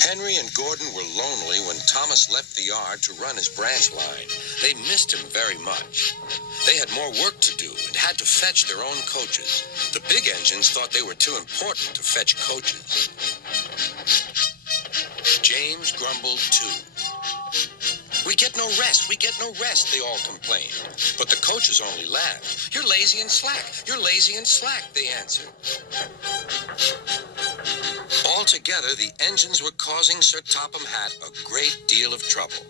Henry and Gordon were lonely when Thomas left the yard to run his branch line. They missed him very much. They had more work to do and had to fetch their own coaches. The big engines thought they were too important to fetch coaches. James grumbled too. "We get no rest, we get no rest," they all complained. But the coaches only laughed. "You're lazy and slack, you're lazy and slack," they answered. Altogether, the engines were causing Sir Topham Hatt a great deal of trouble.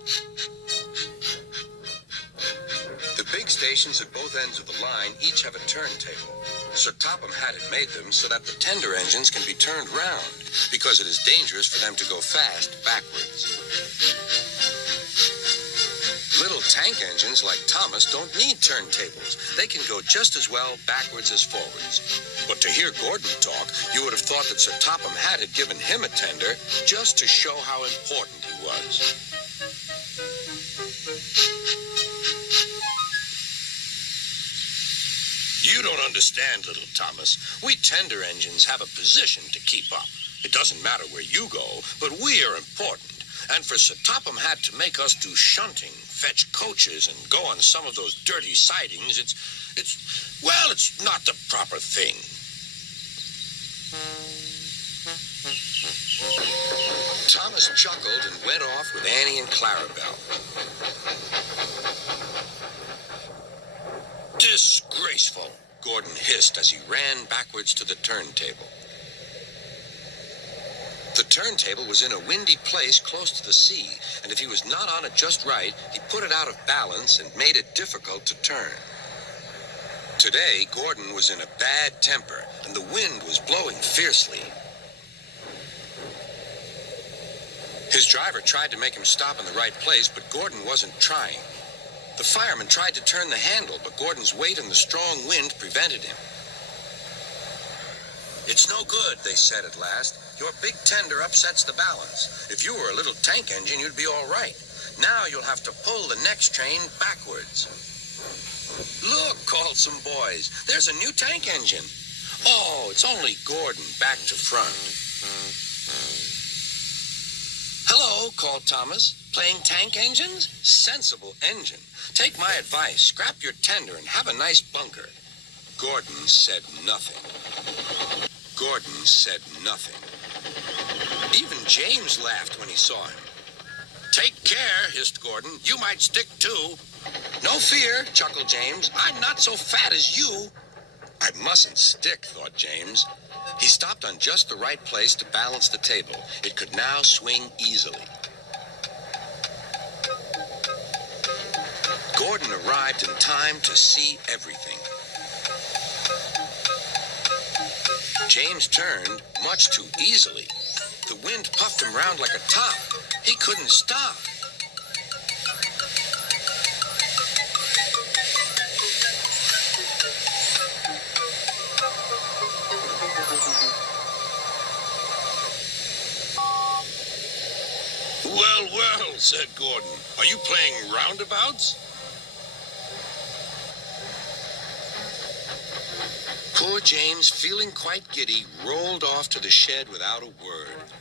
The big stations at both ends of the line each have a turntable. Sir Topham Hatt had made them so that the tender engines can be turned round, because it is dangerous for them to go fast backwards. Little tank engines like Thomas don't need turntables. They can go just as well backwards as forwards. But to hear Gordon talk, you would have thought that Sir Topham Hatt had given him a tender just to show how important he was. "You don't understand, little Thomas. We tender engines have a position to keep up. It doesn't matter where you go, but we are important. And for Sir Topham Hatt to make us do shunting, fetch coaches, and go on some of those dirty sidings, it's not the proper thing." Thomas chuckled and went off with Annie and Clarabelle. "Disgraceful," Gordon hissed as he ran backwards to the turntable. The turntable was in a windy place close to the sea, and if he was not on it just right, he put it out of balance and made it difficult to turn. Today, Gordon was in a bad temper, and the wind was blowing fiercely. His driver tried to make him stop in the right place, but Gordon wasn't trying. The fireman tried to turn the handle, but Gordon's weight and the strong wind prevented him. "It's no good," they said at last. "Your big tender upsets the balance. If you were a little tank engine, you'd be all right. Now you'll have to pull the next train backwards." "Look," called some boys. "There's a new tank engine." "Oh, it's only Gordon, back to front." "Hello," called Thomas. "Playing tank engines? Sensible engine. Take my advice. Scrap your tender and have a nice bunker." Gordon said nothing. Gordon said nothing. Even James laughed when he saw him. "Take care," hissed Gordon. "You might stick too." "No fear," chuckled James. "I'm not so fat as you." "I mustn't stick," thought James. He stopped on just the right place to balance the table. It could now swing easily. Gordon arrived in time to see everything. James turned much too easily. The wind puffed him round like a top. He couldn't stop. "Well, well," said Gordon. "Are you playing roundabouts?" Poor James, feeling quite giddy, rolled off to the shed without a word.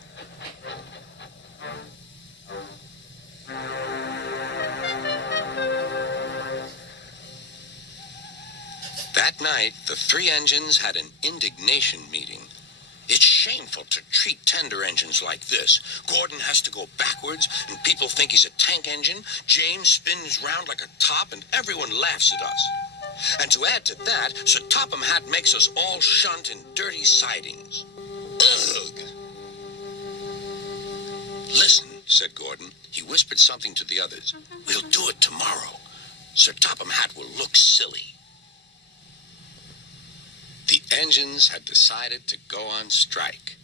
That night, the three engines had an indignation meeting. "It's shameful to treat tender engines like this. Gordon has to go backwards, and people think he's a tank engine. James spins round like a top, and everyone laughs at us. And to add to that, Sir Topham Hatt makes us all shunt in dirty sidings. Ugh!" "Listen," said Gordon. He whispered something to the others. "We'll do it tomorrow. Sir Topham Hatt will look silly." The engines had decided to go on strike.